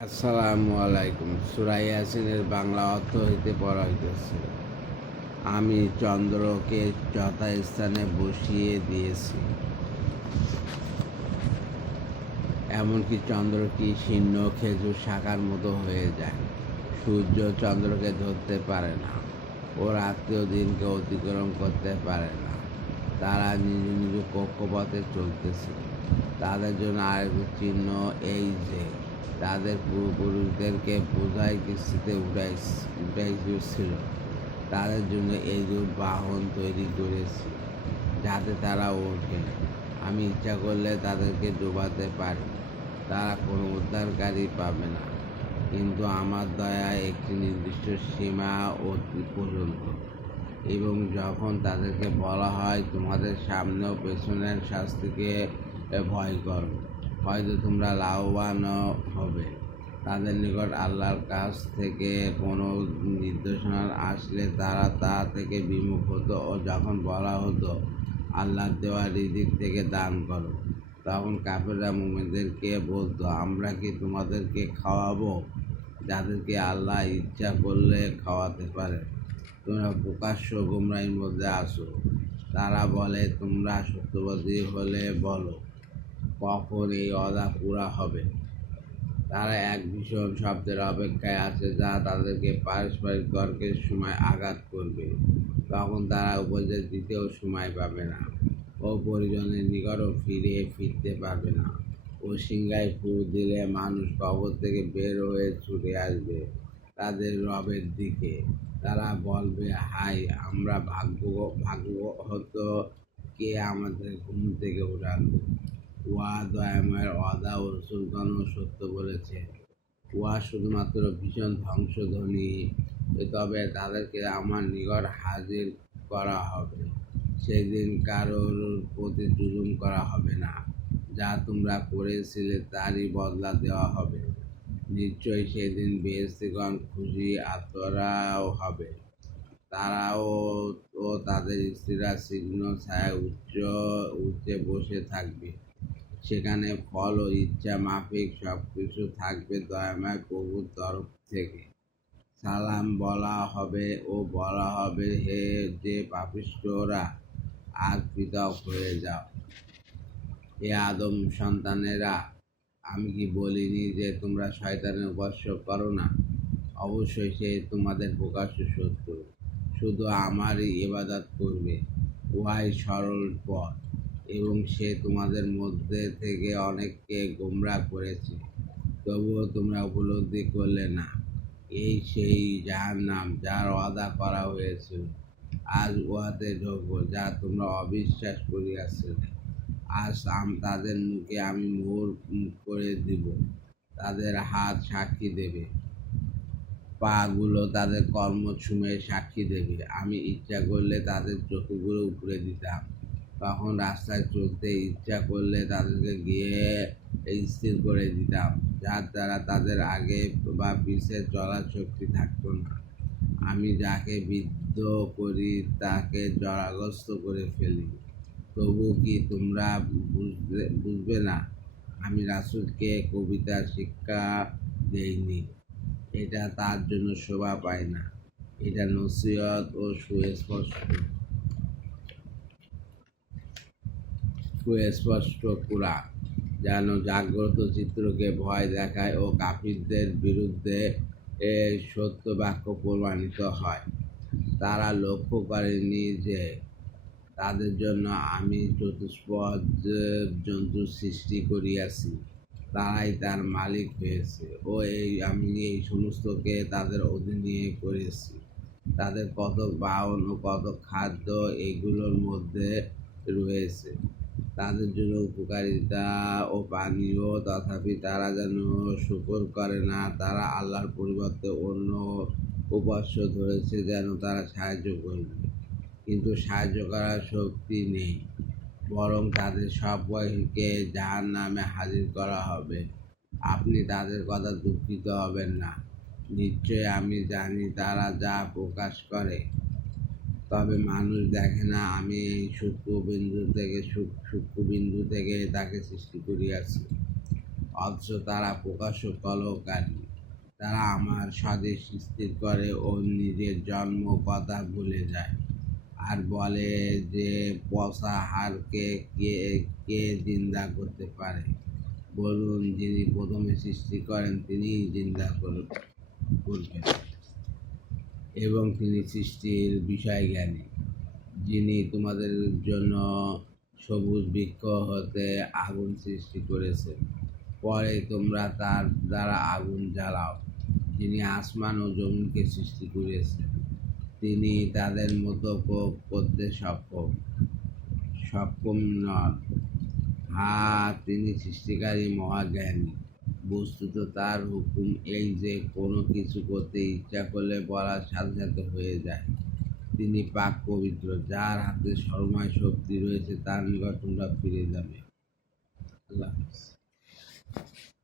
আসসালামু আলাইকুম। সুরাই ইয়াসিনের বাংলা অর্থ হইতে পড়া হইতেছে। আমি চন্দ্রকে যথাস্থানে বসিয়ে দিয়েছি। এমনকি চন্দ্র কি শীর্ণ খেজুর শাখার মতো হয়ে যায়। সূর্য চন্দ্রকে ধরতে পারে না। ও আত্মীয় দিনকে অতিক্রম করতে পারে না। তারা নিজ নিজ কক্ষপথে চলতেছে। তাদের জন্য আরেকটি চিহ্ন এই যে তাদের পূর্বপুরুষদেরকে বোঝাই কিস্তিতে উঠাই উঠাইছিল তাদের জন্য এই রূপ বাহন তৈরি করেছি, যাতে তারা ওঠে। আমি ইচ্ছা করলে তাদেরকে ডোবাতে পারি। তারা কোনো উদ্ধারকারী পাবে না। কিন্তু আমার দয়া একটি নির্দিষ্ট সীমা অতি পর্যন্ত এবং যখন তাদেরকে বলা হয়, তোমাদের সামনে পেছনের শাস্তিকে ভয় করো। হয়তো তোমরা লাভবান হবে। তাদের নিকট আল্লাহর কাছ থেকে কোনো নির্দেশনা আসলে তারা তা থেকে বিমুখ হতো ও যখন বলা হতো আল্লাহ দেওয়া রিদিক থেকে দান করো, তখন কাফেররা মুমিনদেরকে বলতো, আমরা কি তোমাদেরকে খাওয়াবো? যাদেরকে আল্লাহ ইচ্ছা করলে খাওয়াতে পারে। তোমরা প্রকাশ্য গুমরাহির মধ্যে আসো। তারা বলে, তোমরা সত্যবাদী হলে বলো। কখন এই অদা পুরা হবে? তারা এক ভীষণ শব্দের অপেক্ষায় আছে, যা তাদেরকে পারস্পরিক তর্কের সময় আঘাত করবে। তখন তারা উপদেশ দিতেও সময় পাবে না। ও পরিজনের নিকটও ফিরে ফিরতে পারবে না। ও সিংহায় ফু দিলে মানুষ কবর থেকে বের হয়ে ছুটে আসবে তাদের রবের দিকে। তারা বলবে, হাই, আমরা ভাগ্য ভাগ্য হতো কে আমাদের ঘুম থেকে উঠালো? উহা দয়াময়ের অদা ও রসুলগণও সত্য বলেছে। উহা শুধুমাত্র ভীষণ ধ্বংসধ্বনি তবে তাদেরকে আমার নিকট হাজির করা হবে। সেদিন কারোর প্রতি জুলুম করা হবে না। যা তোমরা করেছিলে তারই বদলা দেওয়া হবে। নিশ্চয়ই সেদিন বেহস্তিগণ খুশি, আত্মরাও হবে। তারাও ও তাদের স্ত্রীরা শীঘ্র ছায়া উচ্চ উচ্চে বসে থাকবে। সেখানে ফল ও ইচ্ছা মাফিক সব কিছু থাকবে দয়াময় প্রভুর তরফ থেকে। সালাম বলা হবে ও বলা হবে, হে যে পাপিষ্টরা আজ পৃথক হয়ে যাও। হে আদম সন্তানেরা, আমি কি বলিনি যে তোমরা শয়তানের উপাস্য করো না? অবশ্যই সে তোমাদের প্রকাশ্য শত্রু। শুধু আমারই ইবাদত করবে, উহাই সরল পথ। এবং সে তোমাদের মধ্যে থেকে অনেককে গোমরা করেছে। তবুও তোমরা উপলব্ধি করলে না। এই সেই যার নাম যার ওয়াদা করা হয়েছিল আজ উহাতে ঢোকবো, যা তোমরা অবিশ্বাস করিয়াছিলে। আজ আম তাদের মুখে আমি মোর করে দিব। তাদের হাত সাক্ষী দেবে। পাগুলো তাদের কর্মসূমে সাক্ষী দেবে। আমি ইচ্ছা করলে তাদের চোখগুলো উপরে দিতাম। তখন রাস্তায় চলতে ইচ্ছা করলে তাদেরকে গিয়ে স্থির করে দিতাম, যার দ্বারা তাদের আগে বা পিছিয়ে চলার শক্তি থাকতো না। আমি যাকে বিদ্ধ করি তাকে জড়াগ্রস্ত করে ফেলি। তবু কি তোমরা বুঝবে বুঝবে না? আমি রাসুলকে কবিতার শিক্ষা দেইনি। এটা তার জন্য শোভা পায় না। এটা নসিহত ও সুস্পষ্ট। সুস্পষ্ট কুরা যেন জাগ্রত চিত্রকে ভয় দেখায় ও কাফিরদের বিরুদ্ধে সত্য বাক্য প্রমাণিত হয়। তারা লক্ষ্য করেনি যে তাদের জন্য আমি চতুষ্পদ জন্তু সৃষ্টি করিয়াছি। তারাই তার মালিক হয়েছে। ও এই, আমি এই সমস্তকে তাদের অধীনে করেছি। তাদের কত বাহন ও কত খাদ্য এগুলোর মধ্যে রয়েছে। তাদের জন্য উপকারিতা ও পানীয় তথাপি তারা যেন শুকর করে না, তারা আল্লাহর পরিবর্তে অন্য উপাস্য ধরেছে যেন তারা সাহায্য করবে কিন্তু সাহায্য করার শক্তি নেই, বরং তাদের সবাইকে যার নামে হাজির করা হবে। আপনি তাদের কথা দুঃখিত হবেন না। নিশ্চয় আমি জানি তারা যা প্রকাশ করে। তবে মানুষ দেখে না, আমি এই সূক্ষ্ম বিন্দু থেকে সূক্ষ্ম বিন্দু থেকে তাকে সৃষ্টি করিয়াছি অথচ তারা প্রকাশ্য কলহকারী। তারা আমার স্বদেশ স্থির করে ও নিজের জন্ম কথা ভুলে যায়। আর বলে যে পচা হারকে কে কে জিন্দা করতে পারে? বলুন, যিনি প্রথমে সৃষ্টি করেন, তিনিই জিন্দা করবেন। এবং তিনি সৃষ্টির বিষয় জ্ঞানী, যিনি তোমাদের জন্য সবুজ বৃক্ষ হতে আগুন সৃষ্টি করেছেন। পরে তোমরা তার দ্বারা আগুন জ্বালাও, যিনি আসমান ও জমিনকে সৃষ্টি করেছেন তিনি তাদের মতো করতে সক্ষম সক্ষম নন। হা, তিনি সৃষ্টিকারী মহাজ্ঞানী। বস্তুত তার হুকুম এই যে কোনো কিছু করতে ইচ্ছা করলে বলা সাথে সাথে হয়ে যায় তিনি পাক পবিত্র, যার হাতে সর্বময় শক্তি রয়েছে তার নিকট তোমরা ফিরে যাবে আল্লাহ।